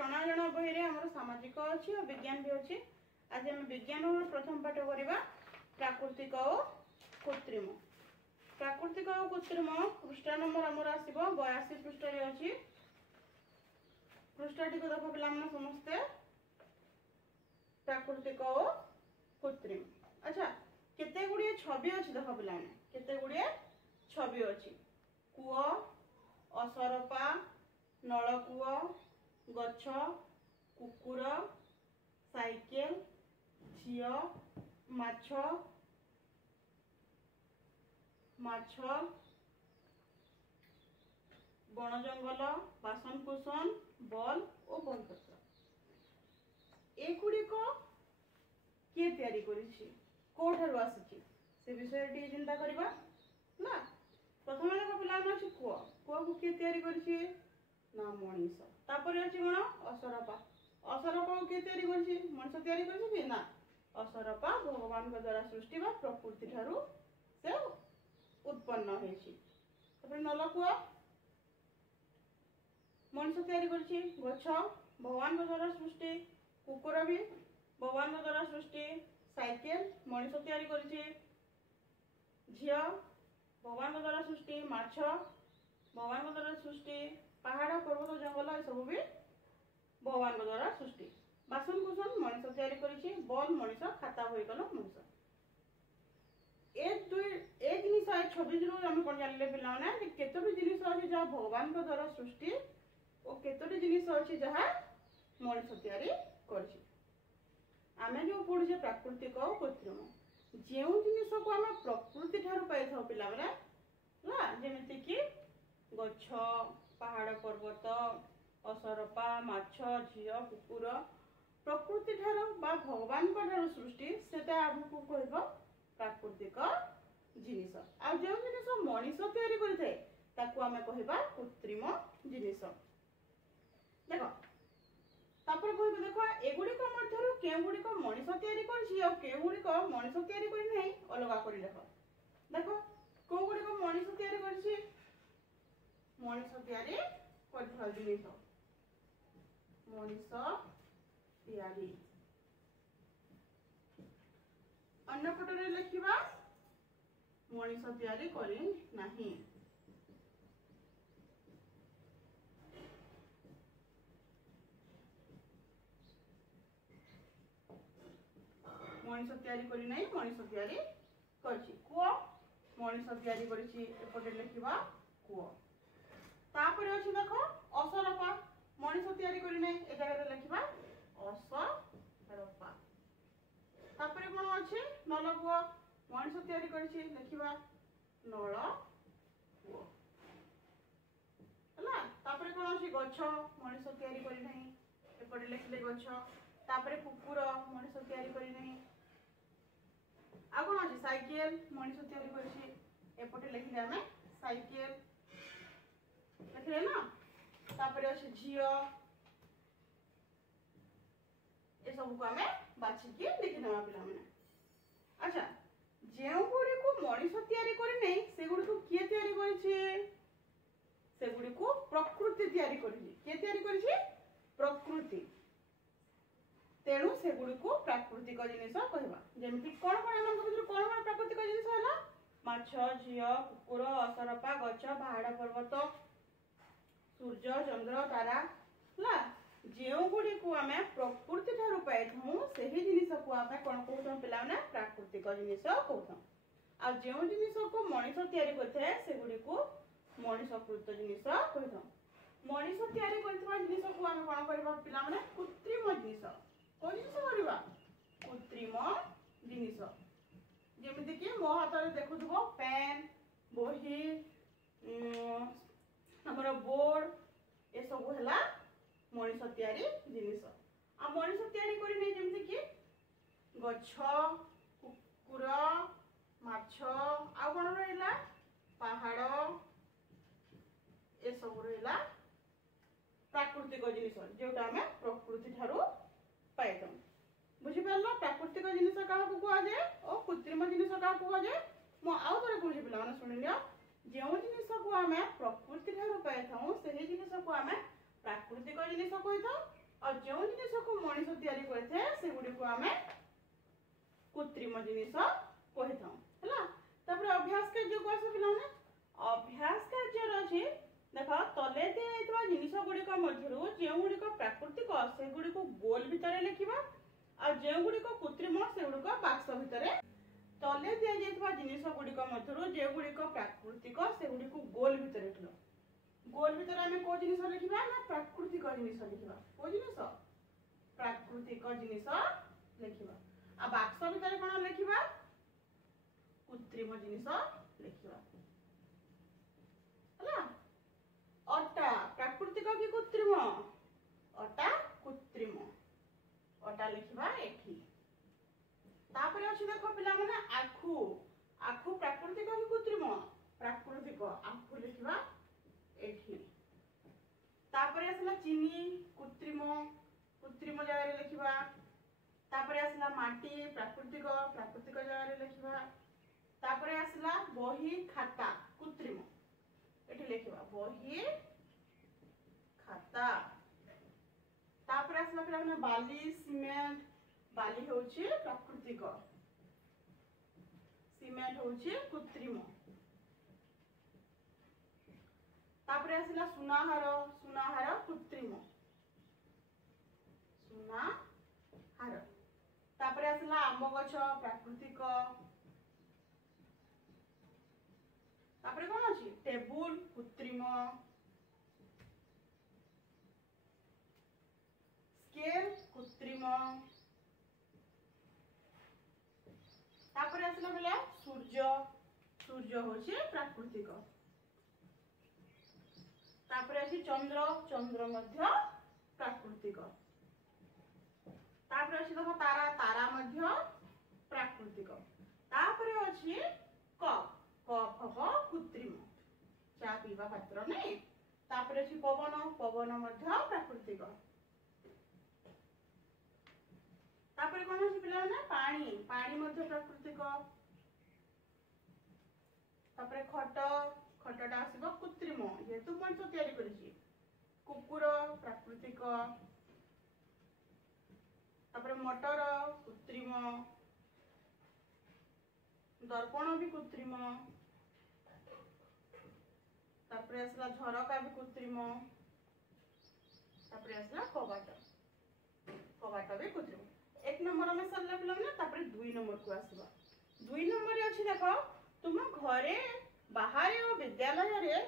जना जना बही रे हमर सामाजिक अछि और विज्ञान भी अछि। आज हम विज्ञान प्रथम पाठ करिबा प्राकृतिक और कृत्रिम। प्राकृतिक और कृत्रिम पृष्ठ नंबर हमर आसीबो 82 पृष्ठ रे अछि। पृष्ठटी को देखो पिला मन समस्ते प्राकृतिक और कृत्रिम। अच्छा केते गुडी छवि अछि देखो पिला मन केते गुडी छवि अछि। कुओ असरपा नलकुओ गछ कुकुर साइकेल झियो माछ माछ बण जंगल बासन कुसन बल और बलपत्र एगुड़िक किए तैयारी करिछि कोठारु आसिछि से विषय टी चिंता करबा ना। प्रथम देखो पिला न अछि कुओ कुओ को किए तैयारी करिछि ना मनीष। तापर अछि कोन असरपा असरपा को किए तैयारी करिछि मनीष तैयारी करिछि कि ना। असरपा भगवान के द्वारा सृष्टि बा प्रकृति ठारू से उत्पन्न होइछि। तापर नलकुओ मनीष तैयारी करिछि गछ भगवान के द्वारा सृष्टि कुकुर भी भगवान के द्वारा सृष्टि साइकेल मनीष तैयारी करिछि झियो भगवान के द्वारा सृष्टि माछ भगवान के द्वारा सृष्टि पहाड़ पर्वत जंगल ए सब भी भगवान के द्वारा सृष्टि बासन कुसन मनीष तैयारी करिछि बल मनीष खाता होई गलो मनीष। एक जिनिस 26 रु हम कोन जानले पिला ना कि केतोटी जिनिस अछि जा भगवान के द्वारा सृष्टि और केतोटी जिनिस अछि जहा मनीष तैयारी करछि। आमे जो पढुछे प्राकृतिक और कृत्रिम जेउ जिनिस को हम प्रकृति ठारू पाई थाउ पिला माने ना जेमिति कि गछ पहाड़ पर्वत असरपा माछ झियो कुकुर प्रकृति ठारू बा भगवान को ठारू सृष्टि सेटा हमकु कहबो प्राकृतिक जिनिस। आ जेउ जिनिस मनीष तैयारी करिथे ताकू हमें कहबा कृत्रिम जिनिस। देखो तापर कहबे देखो एगुडी को मध्यरु केगुडी को मनीष तैयारी करछि और केगुडी को मनीष तैयारी करि नै अलगा करि देखो। देखो कोगुडी को मनीष तैयारी करछि मनीष तैयारी करथल जिनिस मनीष तैयारी अन्य पटरे लिखिबा मनीष तैयारी करि नाही। मनीष तैयारी करि नै मनीष तैयारी करछि कुओ मनीष तैयारी करछि एपटे लिखिबा कुओ। तापर अछि देखो असरपा मनीष तैयारी करि नै ए जगह रे लिखिबा असरपा। तापर कोन अछि नलकुओ मनीष तैयारी करछि लिखिबा नलकुओ हला। तापर कोन अछि गछ मनीष तैयारी करि नै एपटे लिखले गछ। तापर कुकुर मनीष तैयारी करि नै आ कोन अछि साइकेल मनीष तैयारी करछि एपटे लिखले हमें साइकेल लिखले ना। तापर अछि झियो ए सब को हमें बाछि के लिखि देबा पिला माने। अच्छा जेउ गुडी को मनीष तैयारी करि नै से गुडी को किए तैयारी करिछि से गुडी को प्रकृति तैयारी करिछि के तैयारी करिछि प्रकृति। तेणु से गुडी को प्राकृतिक जिनिस कहबा जेमिति कोन कोन हम भीतर कोन कोन प्राकृतिक जिनिस हला माछ झियो कुकुर असरपा गछ पहाड़ पर्वत सूर्य चंद्र तारा ला जेउ गुडी को हमें प्रकृति ठारू पाई थौ सेही जिनिस को हमें कोन कहथौ पिला ना प्राकृतिक जिनिस कहथौ। आ जेउ जिनिस को मनीष तैयारी करथे से गुडी को मनीषकृत जिनिस कहथौ। मनीष तैयारी करथबा जिनिस को हमें कोन करबा पिला माने कृत्रिम जिनिस कोन जिनिस करबा कृत्रिम जिनिस जेमिति कि मो हाथ रे देखुथबो पेन बही हमर बोर्ड ए सब हला मनीष तैयारी जिनिस। आ मनीष तैयारी करि नै जेमिति कि गछ कुकुर माछ आ कोन रहला पहाड़ ए सब रहला प्राकृतिक जिनिस जेउटा हमें प्रकृति ठारू पाइथौ। बुझि परलो प्राकृतिक जिनिस का को आ जाय और कृत्रिम जिनिस का को आ जाय। मो आउ तरे कहै पिला माने सुनि लियो जेउ जिनिस को हमें प्रकृति ठारू पाइथौ सेही जिनिस को हमें प्राकृतिक जिनिस कहिथौ और जो जिनिस को मनीष तैयारी करथे से गुडी को हमें कृत्रिम जिनिस कहि थाउ हला। तापर अभ्यास कार्य को आसे पिला ने अभ्यास कार्य रछि देखो तले दिया जिनिस गुडी को मध्यरु जे गुडी को प्राकृतिक से गुडी को गोल भितर लिखिबा और जे गुडी को कृत्रिम से गुडी को बाक्स भितर तले दिया जेतबा जिनिस गुडी को मध्यरु जे गुडी को प्राकृतिक से गुडी को गोल भितर लिखलो गोल भितर हमें को जिनिस लिखिबा ना प्राकृतिक जिनिस लिखिबा को जिनिस प्राकृतिक जिनिस लिखिबा आ बाक्स भितर कोन लिखिबा कृत्रिम जिनिस लिखिबा हला। अटा प्राकृतिक कि कृत्रिम अटा कृत्रिम अटा लिखिबा एठी। तापर अछि देखो पिला माने आखु आखु प्राकृतिक कि कृत्रिम प्राकृतिक आखु लिखिबा एठी। तापर आसला चीनी कृत्रिम कृत्रिम जगह रे लिखिबा। तापर आसला माटी प्राकृतिक प्राकृतिक जगह रे लिखिबा। तापर आसला बही खाता कृत्रिम एठी लिखिबा बही खाता। तापर आसला पिला माने बाली सीमेंट बाली होची प्राकृतिक सीमेंट होची कृत्रिम। तापर आसला सुनाहार सुनाहार कृत्रिम सुनाहार। तापर आसला आंब गछ प्राकृतिक। तापर कोन अछि टेबुल कृत्रिम स्केल कृत्रिम। तापर आसला बेला सूर्य सूर्य होची प्राकृतिक। तापर अछि चंद्र चंद्र मध्य प्राकृतिक। तापर अछि देखो तारा तारा मध्य प्राकृतिक। तापर अछि कप कप हो कृत्रिम चा पीवा पात्र नै। तापर अछि पवन पवन मध्य प्राकृतिक। तापर कोन अछि पिला ना पानी पानी मध्य प्राकृतिक। तापर खट खटटा आसीबो कृत्रिम जेतु मनीष तयारी करिछि। कुकुर प्राकृतिक। तापर मोटर कृत्रिम दर्पण भी कृत्रिम। तापर आसला झरका भी कृत्रिम। तापर आसला कबाट कबाट भी कृत्रिम। एक नंबर में सरला पिला ना तापर 2 नंबर को आसीबा। 2 नंबर रे अछि देखो तुम घरे बाहर और विद्यालय रे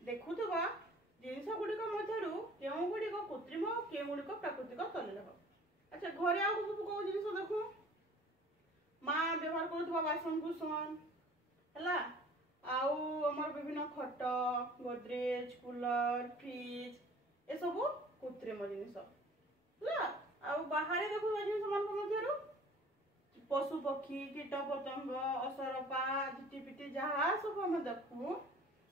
देखुथबा जिनिस गुडी को मध्यरु केउ गुडी को कृत्रिम और केउ गुडी को प्राकृतिक तले लगा। अच्छा घरे आ को जिनिस देखु मां व्यवहार करथबा बासन कुसन हला आउ हमर विभिन्न खट गोदरेज कूलर फ्रिज ए सब कृत्रिम जिनिस हला। आउ बाहर देखु जिनिस मान को मध्यरु पशु पक्षी कीट पतंग असरपा झिटिपिटी जहाँ सब हम देखू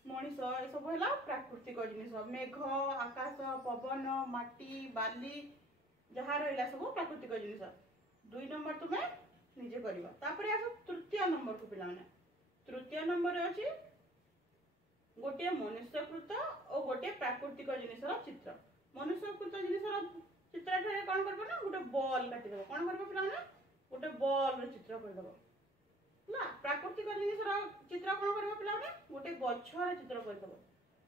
मनीष ए सब है प्राकृतिक जिनिस मेघ आकाश पवन माटी बाली जहाँ रहा सब प्राकृतिक जिनिस। 2 नंबर तुम्हें निजे करवा। तापर आस तृतीय नंबर को पिला माने तृतीय नंबर अछि गोटे मनुष्यकृत और गोटे प्राकृतिक जिनिसर चित्र। मनुष्यकृत जिनिसर चित्र ठरे कोन करबो ना गोटे बॉल काटी देबो कोन करबो पिला माने गोटे बॉल रे चित्र कर देबो ना। प्राकृतिक जिनिसर चित्र कोन करबो पिला माने गोटे गछर चित्र कर देबो।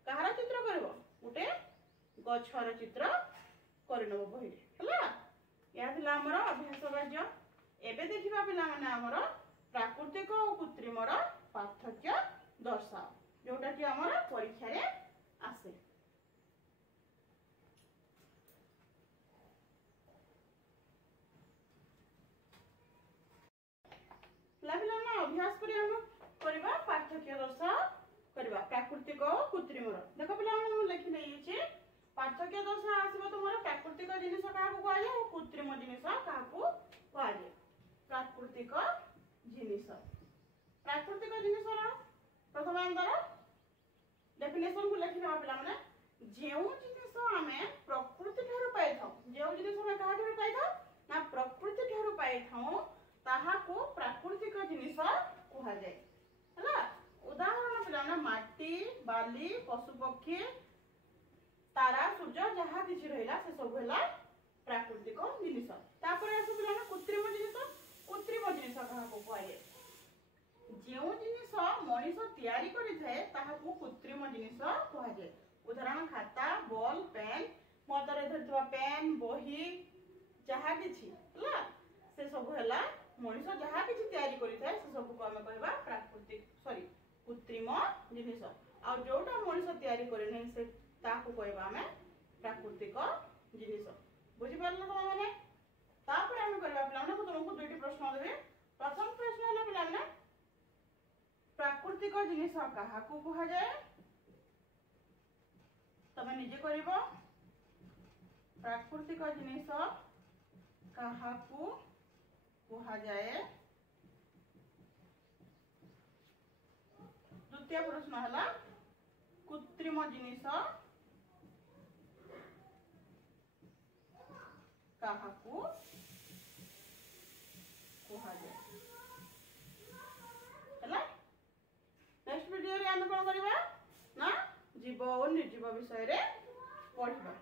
कहार चित्र करबो गोटे गछर चित्र कर नबो बही हला। या थिला हमर अभ्यास कार्य। एबे देखिबा पिला माने हमर प्राकृतिक और कृत्रिम रो पार्थक्य दर्शाओ जोटा कि हमर परीक्षा रे आसे। लाबिला ना अभ्यास करी हम करबा पार्थक्य दर्शाओ करबा प्राकृतिक और कृत्रिम रो। देखो पिला हम लिखि नै छै पार्थक्य दर्शा आसीबो तमरा प्राकृतिक जिनिस काहा को आजे और कृत्रिम जिनिस काहा को आजे। प्राकृतिक जिनिस प्राकृतिक जिनिस रो प्रथम अंदर डेफिनेशन को लिखि देबा पिला माने जेउ जिनिस हमें प्रकृति ठहरु पाइ थाउ जेउ जिनिस हमें काहा ठहरु पाइ थाउ ना प्रकृति ठहरु पाइ थाउ ताहा को प्राकृतिक जिनिस कहा जाय हला। उदाहरण पिला माटी बाली पशु पक्षी तारा सूर्य जहाँ किसी रही है प्राकृतिक जिनिस। तापर आसु पिलाने कृत्रिम जिनिस। कृत्रिम जिनिस काहाको कुआए जो जिनिस मनीष तैयारी करिथाए ताहाको कृत्रिम जिनिस कुआए। उदाहरण खाता बॉल पेन मदरे धरथिबा पेन बही जहा किछि हला से सब हला मनीष जहा किछि तैयारी करिथाए से सब को हमें कहबा प्राकृतिक सॉरी कृत्रिम जिनिस। आ जोटा मनीष तैयारी करे नै से ताको कहबा हमें प्राकृतिक जिनिस। बुझि पारलो त माने। तापर हम करबा पिलाने को तुमको दुईटी प्रश्न देबे। प्रथम प्रश्न हला पिलाने प्राकृतिक जिनिस काहाको कहा जाए तमे निजे करिवो। प्राकृतिक जिनिस काहाको कहा जाए। द्वितीय प्रश्न हला कृत्रिम जिनिस काहाको कहा जाए हला। नेक्स्ट वीडियो रे हम कोन करबा ना जीव और निर्जीव विषय रे पढ़िबा।